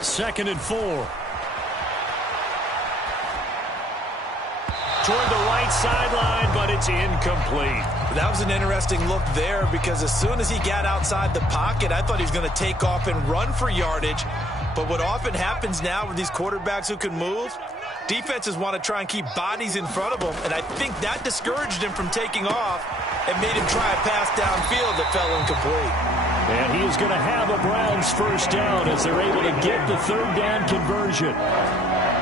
Second and 4. Toward the right sideline, but it's incomplete. That was an interesting look there because as soon as he got outside the pocket, I thought he was going to take off and run for yardage. But what often happens now with these quarterbacks who can move, defenses want to try and keep bodies in front of them, and I think that discouraged him from taking off and made him try a pass downfield that fell incomplete. And he is going to have a Browns first down as they're able to get the third down conversion.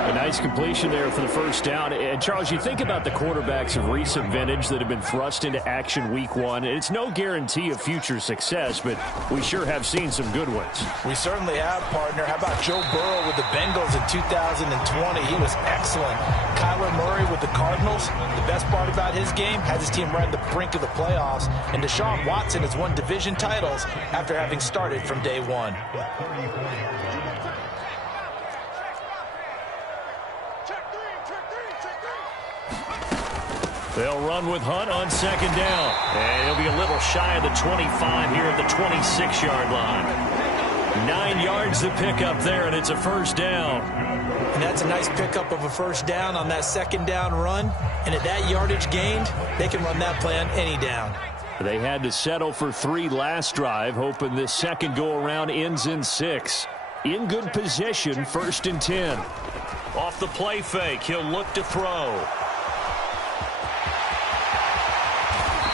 A nice completion there for the first down. And, Charles, you think about the quarterbacks of recent vintage that have been thrust into action week one. It's no guarantee of future success, but we sure have seen some good ones. We certainly have, partner. How about Joe Burrow with the Bengals in 2020? He was excellent. Kyler Murray with the Cardinals. The best part about his game, has his team right on the brink of the playoffs. And Deshaun Watson has won division titles after having started from day one. They'll run with Hunt on second down. And he'll be a little shy of the 25 here at the 26-yard line. 9 yards to pick up there, and it's a first down. And that's a nice pickup of a first down on that second down run. And at that yardage gained, they can run that play on any down. They had to settle for 3 last drive, hoping this second go-around ends in 6. In good position, first and 10. Off the play fake, he'll look to throw.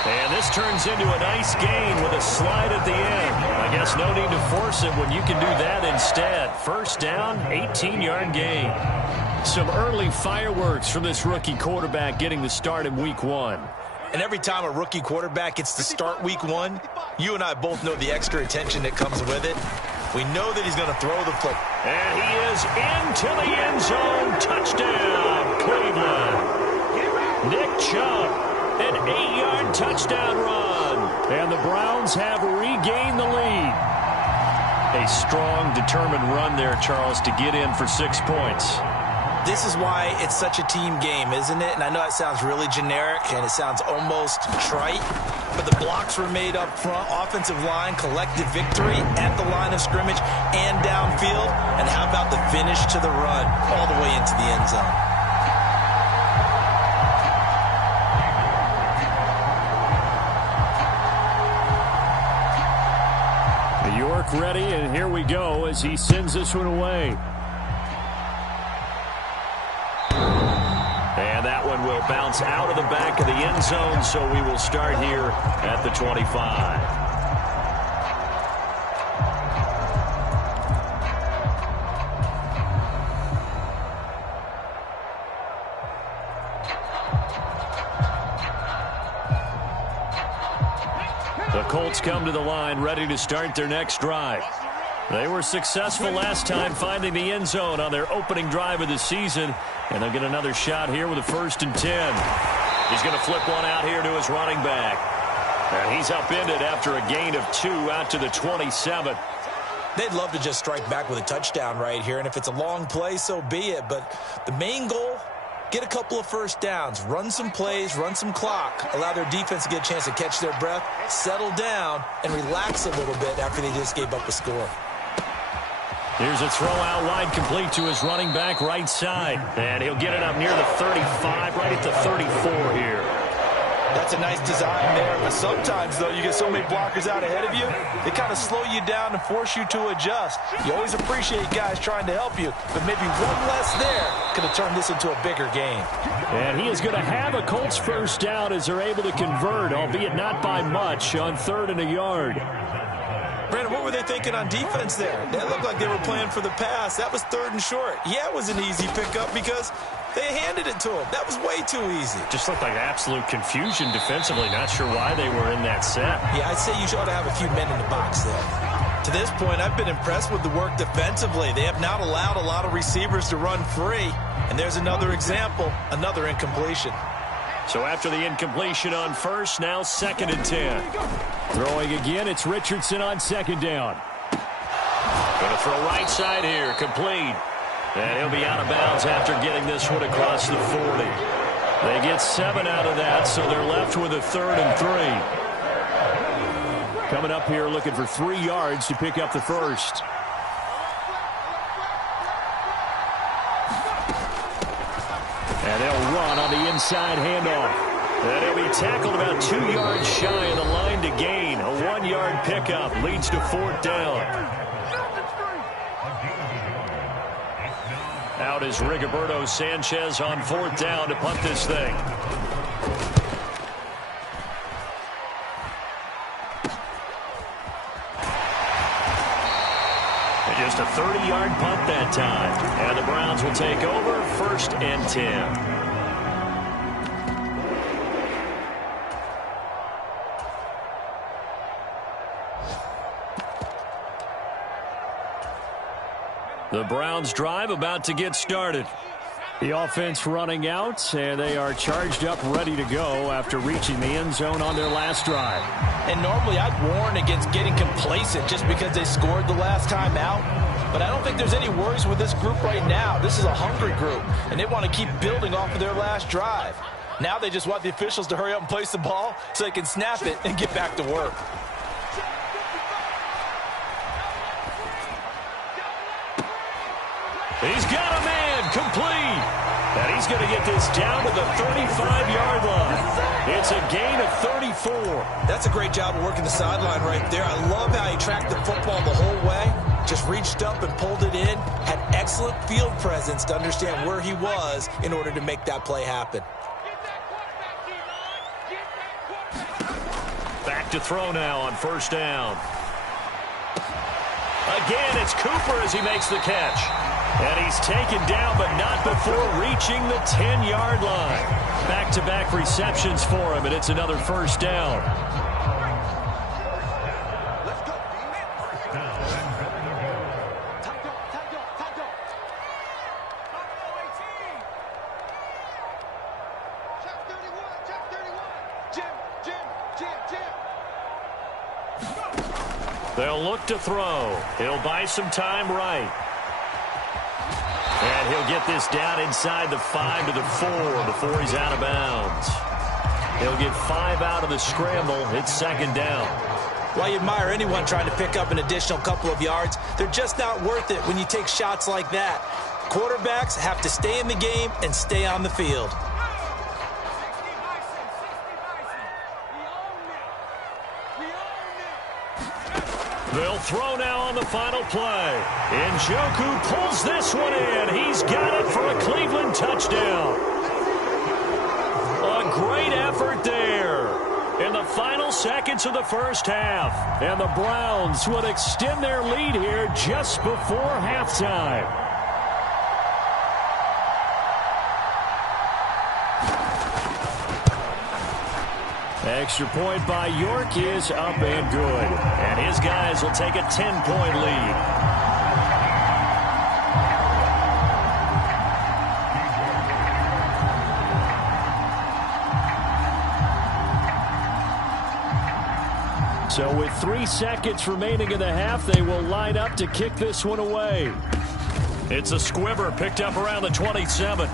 And this turns into a nice gain with a slide at the end. I guess no need to force it when you can do that instead. First down, 18-yard gain. Some early fireworks from this rookie quarterback getting the start in week one. And every time a rookie quarterback gets to start week one, you and I both know the extra attention that comes with it. We know that he's going to throw the foot. And he is into the end zone. Touchdown, Cleveland. Nick Chubb. An 8-yard touchdown run. And the Browns have regained the lead. A strong, determined run there, Charles, to get in for 6 points. This is why it's such a team game, isn't it? And I know it sounds really generic and it sounds almost trite, but the blocks were made up front, offensive line, collective victory at the line of scrimmage and downfield. And how about the finish to the run all the way into the end zone? York ready, and here we go as he sends this one away. And that one will bounce out of the back of the end zone, so we will start here at the 25. The Colts come to the line ready to start their next drive. They were successful last time finding the end zone on their opening drive of the season, and they'll get another shot here with a 1st and 10. He's going to flip one out here to his running back. And he's upended after a gain of 2 out to the 27. They'd love to just strike back with a touchdown right here, and if it's a long play, so be it. But the main goal, get a couple of first downs, run some plays, run some clock, allow their defense to get a chance to catch their breath, settle down, and relax a little bit after they just gave up a score. Here's a throw out wide, complete to his running back right side. And he'll get it up near the 35, right at the 34 here. That's a nice design there, but sometimes, though, you get so many blockers out ahead of you, they kind of slow you down and force you to adjust. You always appreciate guys trying to help you, but maybe one less there could have turned this into a bigger game. And he is going to have a Colts first down as they're able to convert, albeit not by much, on 3rd and a yard. Brandon, what were they thinking on defense there? That looked like they were playing for the pass. That was 3rd and short. Yeah, it was an easy pickup because they handed it to him. That was way too easy. Just looked like absolute confusion defensively. Not sure why they were in that set. Yeah, I'd say you ought to have a few men in the box there. To this point, I've been impressed with the work defensively. They have not allowed a lot of receivers to run free. And there's another example, another incompletion. So after the incompletion on 1st, now 2nd and 10. Throwing again, it's Richardson on 2nd down. Going to throw right side here, complete. And he'll be out of bounds after getting this one across the 40. They get 7 out of that, so they're left with a 3rd and 3. Coming up here looking for 3 yards to pick up the first. And they'll run on the inside handoff. And he'll be tackled about 2 yards shy of the line to gain. A 1-yard pickup leads to 4th down. Out is Rigoberto Sanchez on 4th down to punt this thing. Just a 30-yard punt that time. And the Browns will take over 1st and 10. The Browns drive about to get started. The offense running out, and they are charged up, ready to go after reaching the end zone on their last drive. And normally I'd warn against getting complacent just because they scored the last time out. But I don't think there's any worries with this group right now. This is a hungry group, and they want to keep building off of their last drive. Now they just want the officials to hurry up and place the ball so they can snap it and get back to work. He's got a man complete. And he's going to get this down to the 35-yard line. It's a gain of 34. That's a great job of working the sideline right there. I love how he tracked the football the whole way. Just reached up and pulled it in. Had excellent field presence to understand where he was in order to make that play happen. Back to throw now on 1st down. Again, it's Cooper as he makes the catch. And he's taken down, but not before reaching the 10-yard line. Back-to-back receptions for him, and it's another 1st down. They'll look to throw. He'll buy some time right. And he'll get this down inside the 5 to the 4 before he's out of bounds. He'll get 5 out of the scramble. It's 2nd down. Well, you admire anyone trying to pick up an additional couple of yards. They're just not worth it when you take shots like that. Quarterbacks have to stay in the game and stay on the field. They'll throw now on the final play. Njoku pulls this one in. He's got it for a Cleveland touchdown. A great effort there in the final seconds of the first half. And the Browns would extend their lead here just before halftime. Extra point by York is up and good. And his guys will take a 10-point lead. So with 3 seconds remaining in the half, they will line up to kick this one away. It's a squibber picked up around the 27.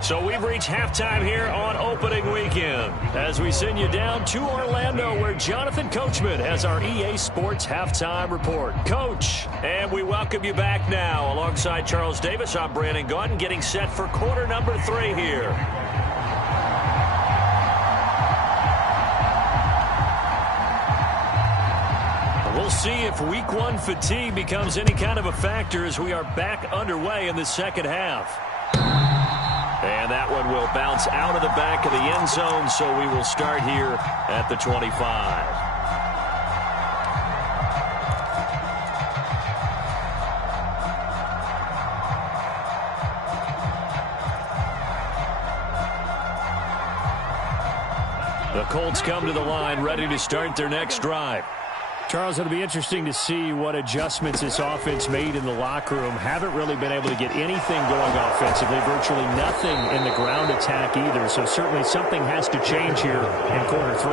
So we've reached halftime here on opening weekend as we send you down to Orlando where Jonathan Coachman has our EA Sports Halftime Report. Coach, and we welcome you back now. Alongside Charles Davis, I'm Brandon Gaudin getting set for quarter number 3 here. We'll see if week 1 fatigue becomes any kind of a factor as we are back underway in the second half. And that one will bounce out of the back of the end zone, so we will start here at the 25. The Colts come to the line, ready to start their next drive. Charles, it'll be interesting to see what adjustments this offense made in the locker room. Haven't really been able to get anything going offensively, virtually nothing in the ground attack either. So certainly something has to change here in quarter 3.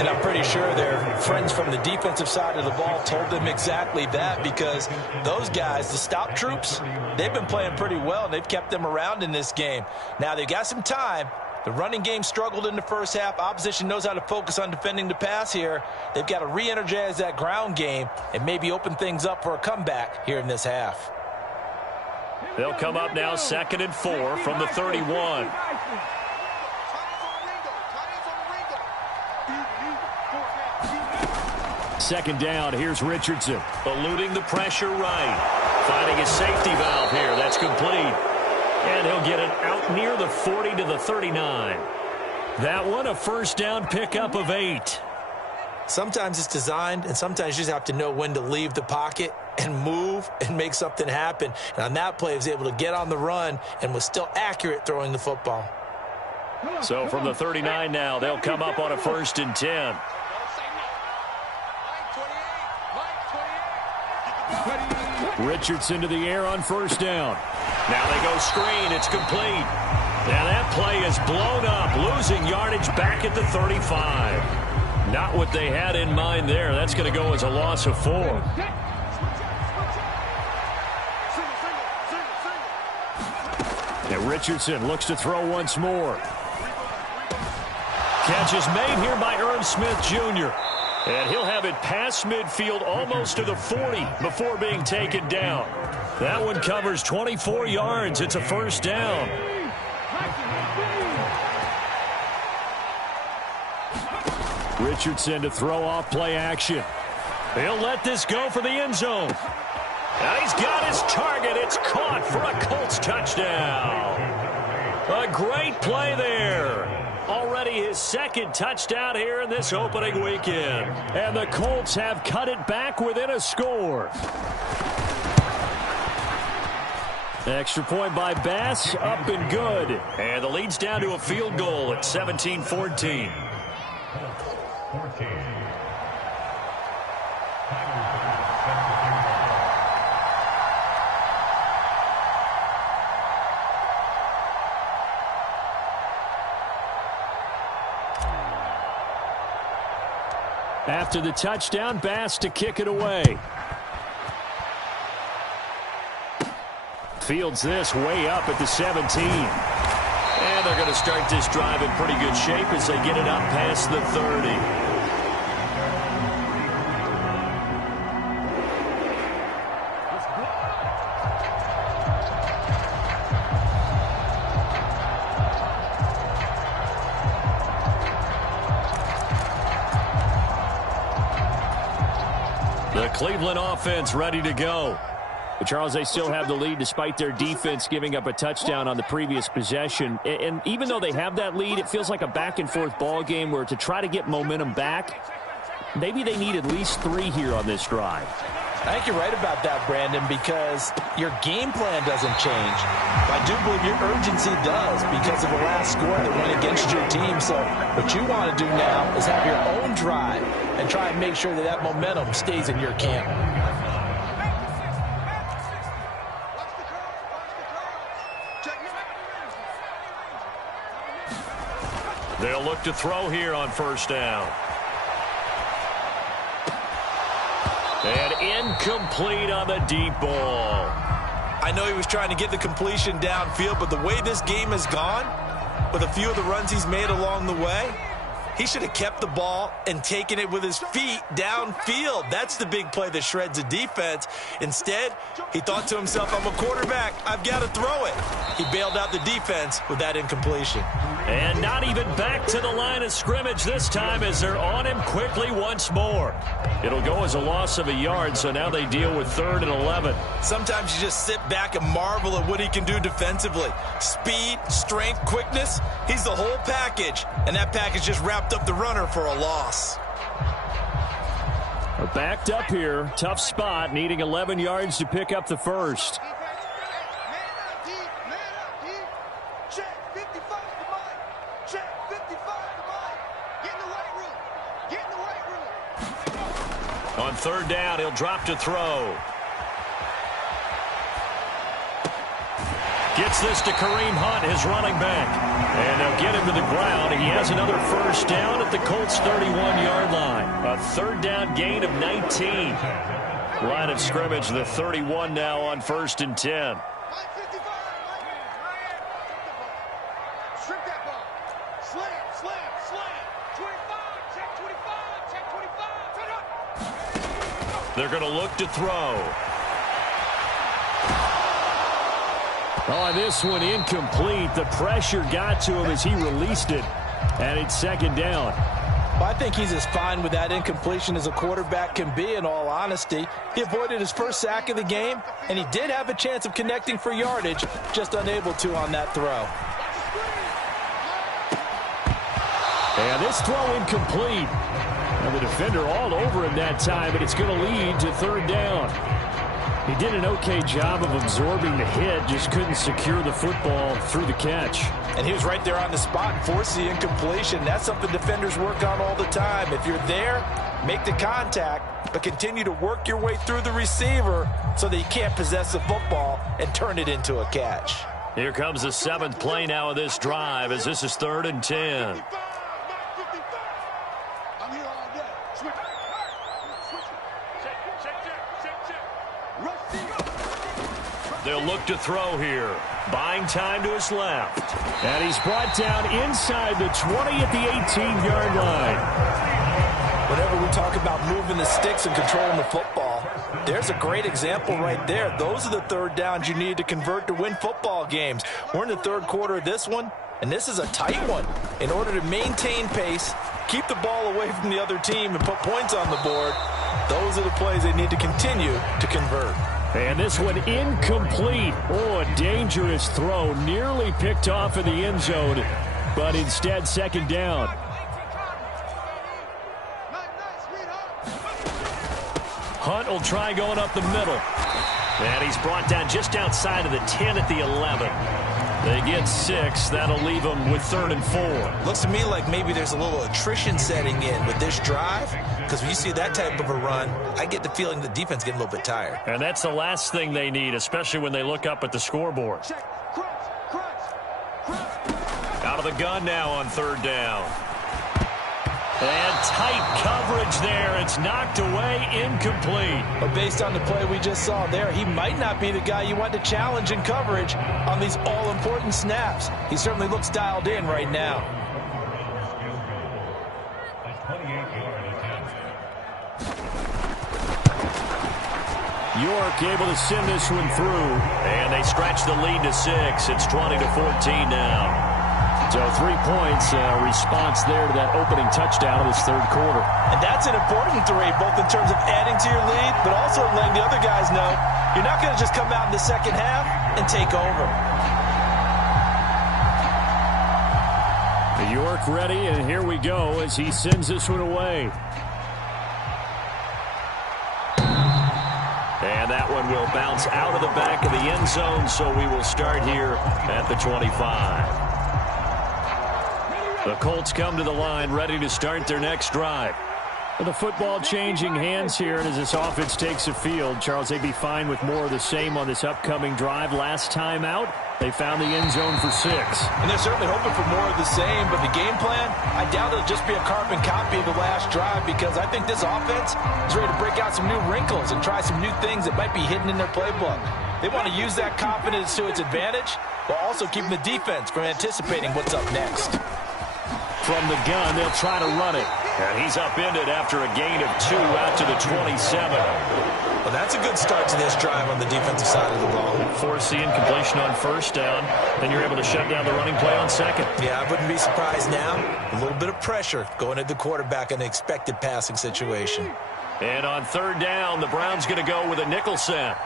And I'm pretty sure their friends from the defensive side of the ball told them exactly that, because those guys, the stop troops, they've been playing pretty well, and they've kept them around in this game. Now, they've got some time, The running game struggled in the first half. Opposition knows how to focus on defending the pass here. They've got to re-energize that ground game and maybe open things up for a comeback here in this half. They'll come up now 2nd and 4 from the 31. Second down, here's Richardson. Eluding the pressure right. Finding a safety valve here. That's complete. And he'll get it out near the 40 to the 39. That one, a first down pickup of 8. Sometimes it's designed, and sometimes you just have to know when to leave the pocket and move and make something happen. And on that play, he was able to get on the run and was still accurate throwing the football. So from the 39 now, they'll come up on a 1st and 10. Richardson to the air on first down. Now they go screen. It's complete. Now that play is blown up, losing yardage back at the 35. Not what they had in mind there. That's going to go as a loss of 4. And Richardson looks to throw once more. Catch is made here by Irv Smith Jr. And he'll have it past midfield almost to the 40 before being taken down. That one covers 24 yards. It's a first down. Richardson to throw off play action. He'll let this go for the end zone. Now he's got his target. It's caught for a Colts touchdown. A great play there. Already his 2nd touchdown here in this opening weekend. And the Colts have cut it back within a score. Extra point by Bass, up and good. And the lead's down to a field goal at 17-14. After the touchdown, Bass to kick it away. Fields this way up at the 17. And they're going to start this drive in pretty good shape as they get it up past the 30. The Cleveland offense ready to go. But Charles, they still have the lead despite their defense giving up a touchdown on the previous possession. And even though they have that lead, it feels like a back-and-forth ball game where to try to get momentum back, maybe they need at least 3 here on this drive. I think you're right about that, Brandon, because your game plan doesn't change. I do believe your urgency does because of the last score that went against your team. So what you want to do now is have your own drive and try and make sure that that momentum stays in your camp. They'll look to throw here on first down. And incomplete on the deep ball. I know he was trying to get the completion downfield, but the way this game has gone, with a few of the runs he's made along the way, he should have kept the ball and taken it with his feet downfield. That's the big play that shreds a defense. Instead, he thought to himself, I'm a quarterback. I've got to throw it. He bailed out the defense with that incompletion. And not even back to the line of scrimmage this time as they're on him quickly once more. It'll go as a loss of a yard, so now they deal with 3rd and 11. Sometimes you just sit back and marvel at what he can do defensively. Speed, strength, quickness, he's the whole package. And that package just wrapped up the runner for a loss. We're backed up here. Tough spot, needing 11 yards to pick up the first. On 3rd down, he'll drop to throw. Gets this to Kareem Hunt, his running back. And they'll get him to the ground. He has another first down at the Colts' 31-yard line. A 3rd down gain of 19. Line of scrimmage, the 31 now on 1st and 10. They're going to look to throw. Oh, this one incomplete. The pressure got to him as he released it, and it's second down. Well, I think he's as fine with that incompletion as a quarterback can be, in all honesty. He avoided his first sack of the game, and he did have a chance of connecting for yardage, just unable to on that throw. And this throw incomplete. And the defender all over him that time, but it's going to lead to third down. He did an okay job of absorbing the hit, just couldn't secure the football through the catch. And he was right there on the spot and forced the incompletion. That's something defenders work on all the time. If you're there, make the contact, but continue to work your way through the receiver so that you can't possess the football and turn it into a catch. Here comes the 7th play now of this drive as this is 3rd and 10. They'll look to throw here. Buying time to his left. And he's brought down inside the 20 at the 18-yard line. Whenever we talk about moving the sticks and controlling the football, there's a great example right there. Those are the third downs you need to convert to win football games. We're in the third quarter of this one, and this is a tight one. In order to maintain pace, keep the ball away from the other team, and put points on the board, those are the plays they need to continue to convert. And this one incomplete. Oh, a dangerous throw. Nearly picked off in the end zone, but instead second down. Hunt will try going up the middle. And he's brought down just outside of the 10 at the 11. They get 6. That'll leave them with 3rd and 4. Looks to me like maybe there's a little attrition setting in with this drive, because when you see that type of a run, I get the feeling the defense getting a little bit tired. And that's the last thing they need, especially when they look up at the scoreboard. Out of the gun now on 3rd down. And tight coverage there. It's knocked away, incomplete. But based on the play we just saw there, he might not be the guy you want to challenge in coverage on these all-important snaps. He certainly looks dialed in right now. York able to send this one through. And they stretch the lead to 6. It's 20-14 now. So 3 points, response there to that opening touchdown of this third quarter. And that's an important 3, both in terms of adding to your lead, but also letting the other guys know you're not going to just come out in the second half and take over. York ready, and here we go as he sends this one away. And that one will bounce out of the back of the end zone, so we will start here at the 25. The Colts come to the line ready to start their next drive. The football changing hands here, and as this offense takes the field, Charles, they'd be fine with more of the same on this upcoming drive. Last time out, they found the end zone for 6. And they're certainly hoping for more of the same, but the game plan, I doubt it'll just be a carbon copy of the last drive, because I think this offense is ready to break out some new wrinkles and try some new things that might be hidden in their playbook. They want to use that confidence to its advantage, while also keeping the defense from anticipating what's up next. From the gun, they'll try to run it. And he's upended after a gain of 2 out to the 27. Well, that's a good start to this drive on the defensive side of the ball. Force the incompletion on first down. Then you're able to shut down the running play on second. Yeah, I wouldn't be surprised now. A little bit of pressure going at the quarterback in an expected passing situation. And on 3rd down, the Browns going to go with a nickel set.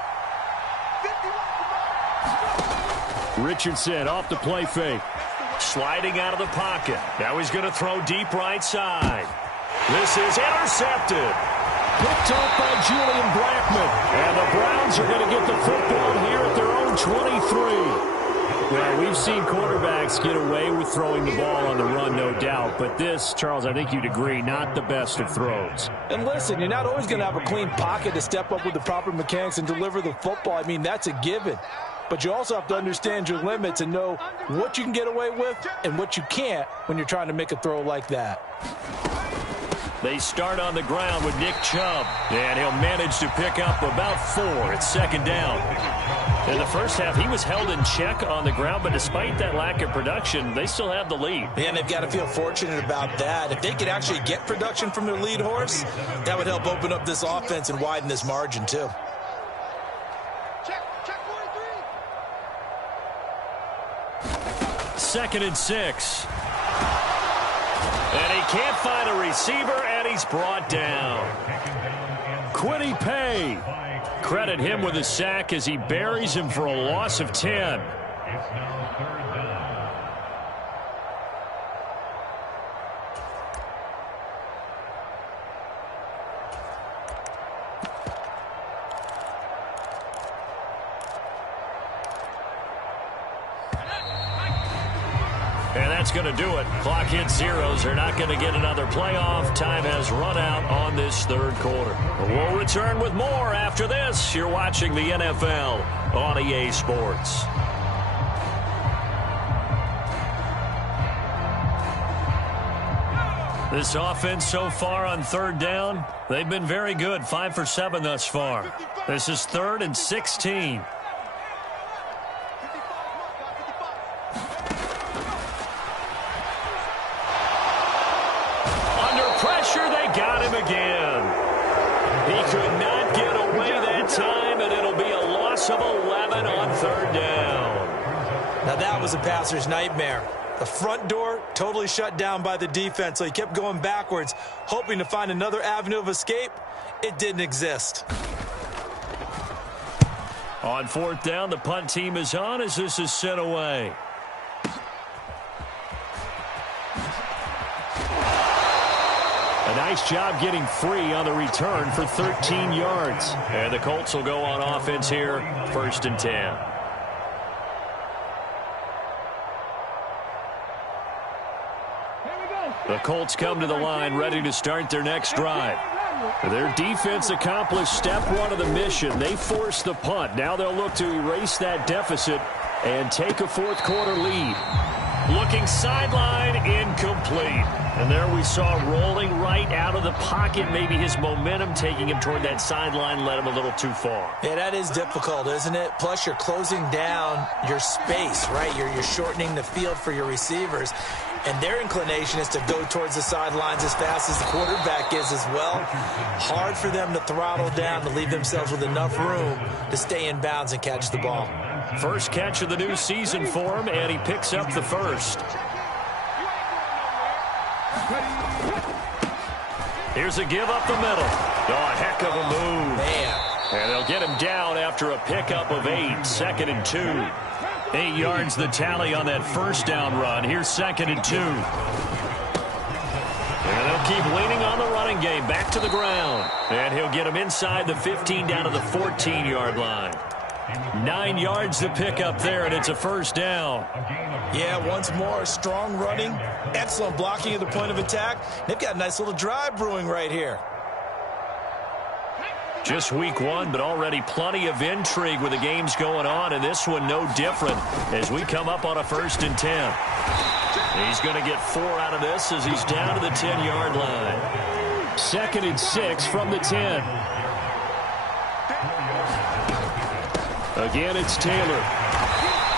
Richardson off the play fake. Sliding out of the pocket. Now he's going to throw deep right side. This is intercepted. Picked off by Julian Blackman. And the Browns are going to get the football here at their own 23. Well, we've seen quarterbacks get away with throwing the ball on the run, no doubt. But this, Charles, I think you'd agree, not the best of throws. And listen, you're not always going to have a clean pocket to step up with the proper mechanics and deliver the football. I mean, that's a given. But you also have to understand your limits and know what you can get away with and what you can't when you're trying to make a throw like that. They start on the ground with Nick Chubb, and he'll manage to pick up about 4 at 2nd down. In the first half, he was held in check on the ground, but despite that lack of production, they still have the lead. Yeah, and they've got to feel fortunate about that. If they could actually get production from their lead horse, that would help open up this offense and widen this margin, too. Second and 6. And he can't find a receiver, and he's brought down. Quiddy Pay. Credit him with a sack as he buries him for a loss of 10. And that's going to do it. Clock hits zeros. They're not going to get another playoff. Time has run out on this third quarter. We'll return with more after this. You're watching the NFL on EA Sports. This offense so far on third down, they've been very good. 5 for 7 thus far. This is 3rd and 16. Again. He could not get away that time, and it'll be a loss of 11 on third down. Now that was a passer's nightmare. The front door totally shut down by the defense, so he kept going backwards, hoping to find another avenue of escape. It didn't exist. On 4th down, the punt team is on as this is sent away. A nice job getting free on the return for 13 yards. And the Colts will go on offense here, 1st and 10. The Colts come to the line ready to start their next drive. Their defense accomplished step 1 of the mission. They forced the punt. Now they'll look to erase that deficit and take a 4th quarter lead. Looking sideline, incomplete. And there we saw rolling right out of the pocket. Maybe his momentum taking him toward that sideline led him a little too far. Yeah, that is difficult, isn't it? Plus, you're closing down your space, right? You're shortening the field for your receivers. And their inclination is to go towards the sidelines as fast as the quarterback is as well. Hard for them to throttle down to leave themselves with enough room to stay in bounds and catch the ball. First catch of the new season for him, and he picks up the first. Here's a give up the middle. Oh, a heck of a move. Man. And they'll get him down after a pickup of 8. 2nd and 2. 8 yards the tally on that first down run. Here's 2nd and 2. And they'll keep leaning on the running game. Back to the ground. And he'll get him inside the 15 down to the 14-yard line. 9 yards to pick up there, and it's a first down. Yeah, once more, strong running, excellent blocking at the point of attack. They've got a nice little drive brewing right here. Just week 1, but already plenty of intrigue with the games going on, and this one no different as we come up on a 1st and 10. He's going to get 4 out of this as he's down to the 10-yard line. 2nd and 6 from the 10. Again, it's Taylor.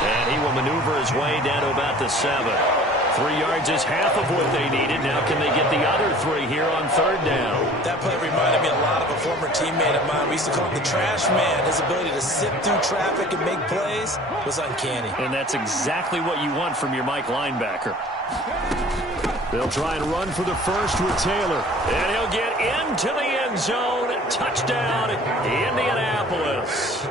And he will maneuver his way down to about the 7. 3 yards is half of what they needed. Now can they get the other 3 here on 3rd down? That play reminded me a lot of a former teammate of mine. We used to call him the trash man. His ability to sift through traffic and make plays was uncanny. And that's exactly what you want from your Mike linebacker. They'll try and run for the first with Taylor. And he'll get into the end zone. Touchdown, Indianapolis.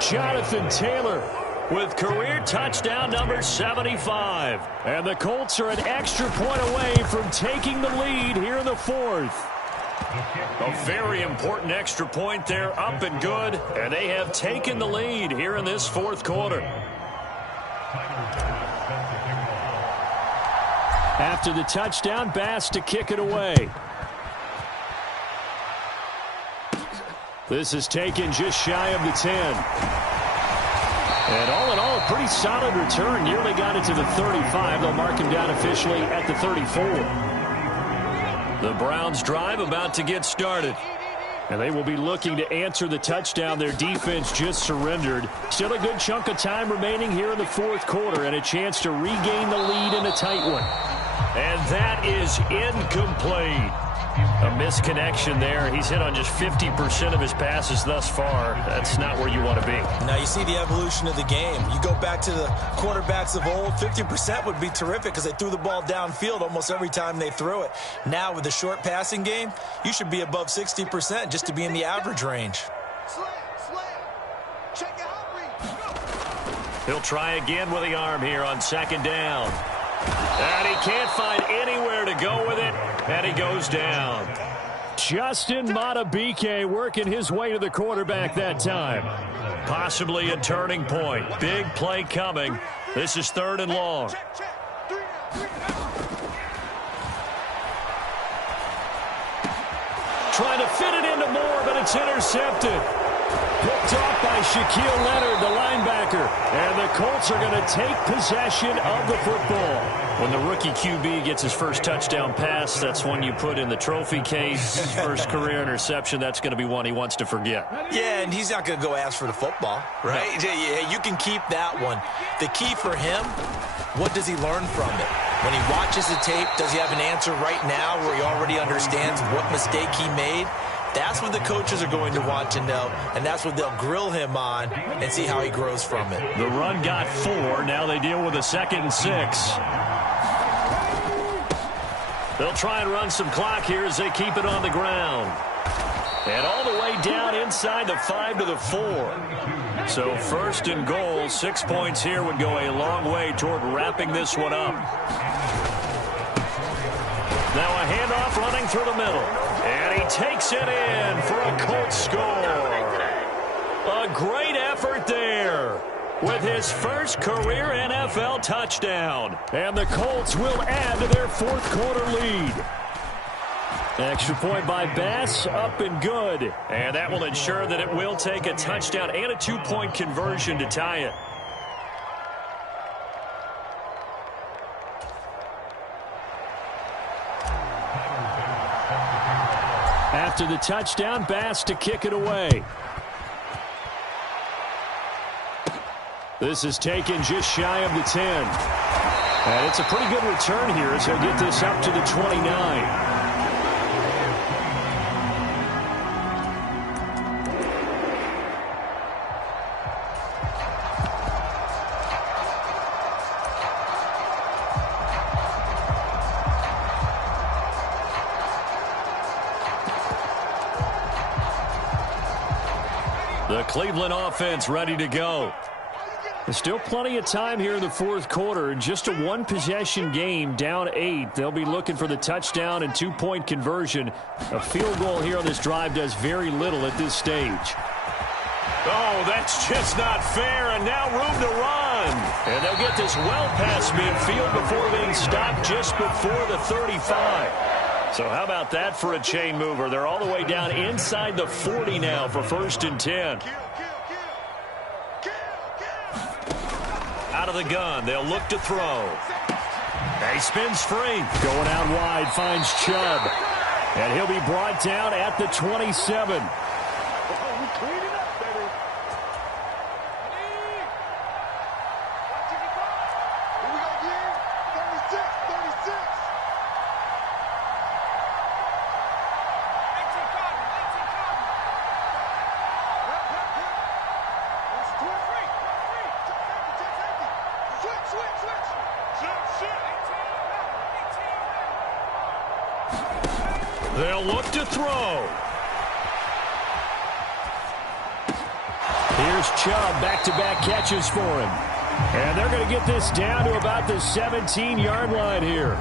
Jonathan Taylor with career touchdown number 75. And the Colts are an extra point away from taking the lead here in the 4th. A very important extra point there, up and good. And they have taken the lead here in this 4th quarter. After the touchdown, Bass to kick it away. This is taken just shy of the 10. And all in all, a pretty solid return. Nearly got it to the 35. They'll mark him down officially at the 34. The Browns drive about to get started. And they will be looking to answer the touchdown their defense just surrendered. Still a good chunk of time remaining here in the fourth quarter and a chance to regain the lead in a tight one. And that is incomplete. A misconnection there. He's hit on just 50% of his passes thus far. That's not where you want to be. Now you see the evolution of the game. You go back to the quarterbacks of old, 50% would be terrific because they threw the ball downfield almost every time they threw it. Now with the short passing game, you should be above 60% just to be in the average range. He'll try again with the arm here on second down. And he can't find anywhere to go with it, and he goes down. Justin Madubuike working his way to the quarterback that time. Possibly a turning point. Big play coming. This is 3rd and long. Trying to fit it into Moore, but it's intercepted. Picked off by Shaquille Leonard, the linebacker. And the Colts are going to take possession of the football. When the rookie QB gets his first touchdown pass, that's one you put in the trophy case. First career interception, that's going to be one he wants to forget. Yeah, and he's not going to go ask for the football, right? No. Yeah, you can keep that one. The key for him, what does he learn from it? When he watches the tape, does he have an answer right now where he already understands what mistake he made? That's what the coaches are going to want to know, and that's what they'll grill him on and see how he grows from it. The run got 4. Now they deal with a 2nd and 6. They'll try and run some clock here as they keep it on the ground. And all the way down inside the 5 to the 4. So 1st and goal, 6 points here would go a long way toward wrapping this one up. Now a handoff running through the middle. And he takes it in for a Colts score. A great effort there with his first career NFL touchdown. And the Colts will add to their 4th quarter lead. Extra point by Bass, up and good. And that will ensure that it will take a touchdown and a 2-point conversion to tie it. After the touchdown, Bass to kick it away. This is taken just shy of the 10. And it's a pretty good return here as he'll get this up to the 29. The Cleveland offense ready to go. There's still plenty of time here in the 4th quarter. Just a 1-possession game, down 8. They'll be looking for the touchdown and 2-point conversion. A field goal here on this drive does very little at this stage. Oh, that's just not fair, and now room to run. And they'll get this well past midfield before being stopped just before the 35. So how about that for a chain mover? They're all the way down inside the 40 now for 1st and 10. Out of the gun, they'll look to throw. He spins free. Going out wide, finds Chubb. And he'll be brought down at the 27. They'll look to throw. Here's Chubb, back-to-back catches for him. And they're going to get this down to about the 17-yard line here.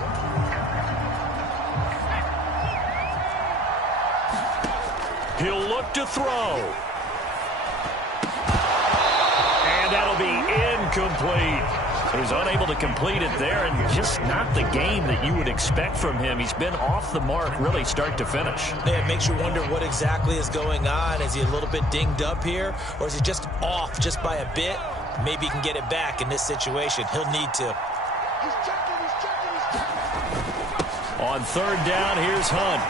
He'll look to throw. And that'll be incomplete. He's unable to complete it there, and just not the game that you would expect from him. He's been off the mark really start to finish. Yeah, it makes you wonder what exactly is going on. Is he a little bit dinged up here, or is he just off just by a bit? Maybe he can get it back in this situation. He'll need to. On 3rd down, here's Hunt.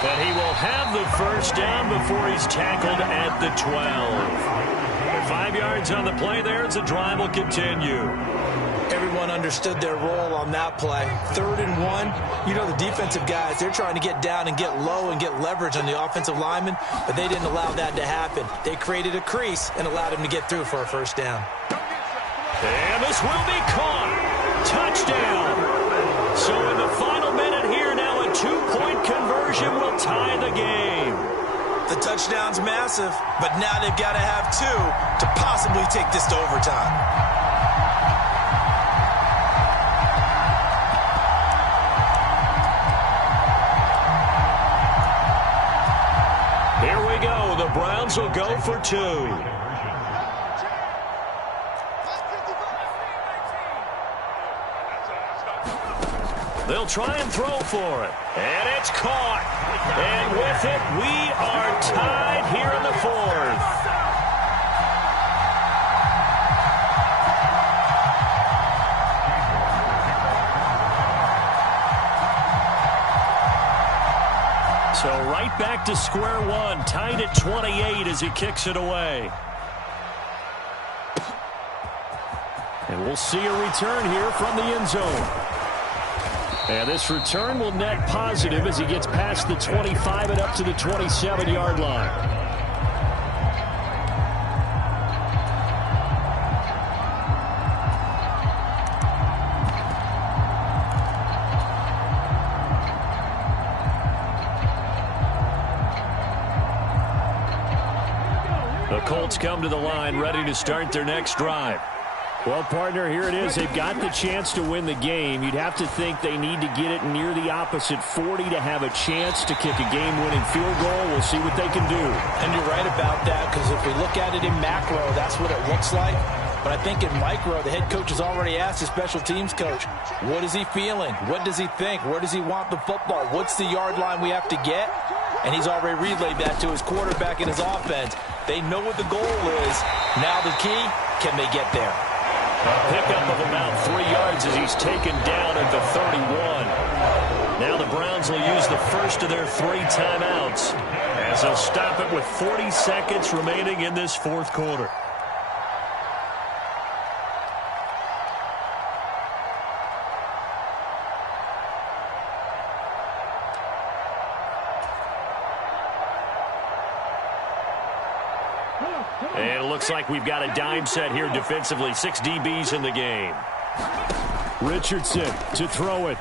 And he will have the first down before he's tackled at the 12. 5 yards on the play there as the drive will continue. Everyone understood their role on that play. 3rd and 1. You know the defensive guys, they're trying to get down and get low and get leverage on the offensive lineman, but they didn't allow that to happen. They created a crease and allowed him to get through for a first down. And this will be caught. Touchdown. So in the final minute here now, a 2-point conversion will tie the game. The touchdown's massive, but now they've got to have 2 to possibly take this to overtime. Here we go. The Browns will go for 2. They'll try and throw for it. And it's caught. And with it, we are tied here in the 4th. So right back to square one, tied at 28 as he kicks it away. And we'll see a return here from the end zone. And this return will net positive as he gets past the 25 and up to the 27-yard line. The Colts come to the line ready to start their next drive. Well, partner, here it is. They've got the chance to win the game. You'd have to think they need to get it near the opposite 40 to have a chance to kick a game-winning field goal. We'll see what they can do. And you're right about that, because if we look at it in macro, that's what it looks like. But I think in micro, the head coach has already asked his special teams coach, what is he feeling? What does he think? Where does he want the football? What's the yard line we have to get? And he's already relayed that to his quarterback and his offense. They know what the goal is. Now the key, can they get there? A pickup of about 3 yards as he's taken down at the 31. Now the Browns will use the first of their 3 timeouts as they'll stop it with 40 seconds remaining in this 4th quarter. And it looks like we've got a dime set here defensively. 6 DBs in the game. Richardson to throw it.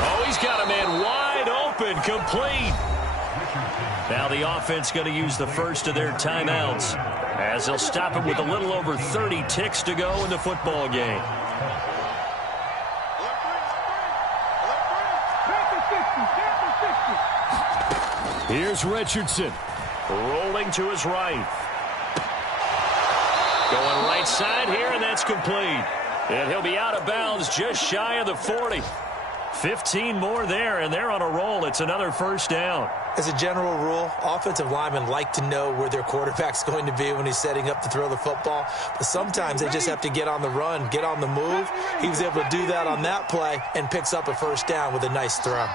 Oh, he's got a man wide open, complete. Now the offense going to use the first of their timeouts as they'll stop it with a little over 30 ticks to go in the football game. Here's Richardson, rolling to his right. Going right side here, and that's complete. And he'll be out of bounds just shy of the 40. 15 more there, and they're on a roll. It's another first down. As a general rule, offensive linemen like to know where their quarterback's going to be when he's setting up to throw the football. But sometimes they just have to get on the run, get on the move. He was able to do that on that play and picks up a first down with a nice throw.